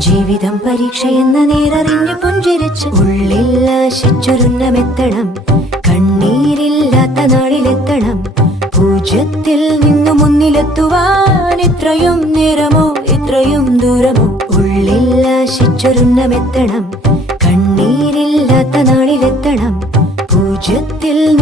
ജീവിതം പരീക്ഷയെന്ന നേരറിഞ്ഞു പുഞ്ചിരിച്ച് ഉള്ളിൽ ആശിച്ചൊരുന്നമെത്തണം. കണ്ണീരില്ലാത്ത നാളിലെത്തണം. പൂജ്യത്തിൽ നിന്നു മുന്നിലെത്തുവാൻ ഇത്രയും നേരമോ ഇത്രയും ദൂരമോ? ഉള്ളിൽ ആശിച്ചൊരുന്നമെത്തണം. കണ്ണീരില്ലാത്ത നാളിലെത്തണം. പൂജ്യത്തിൽ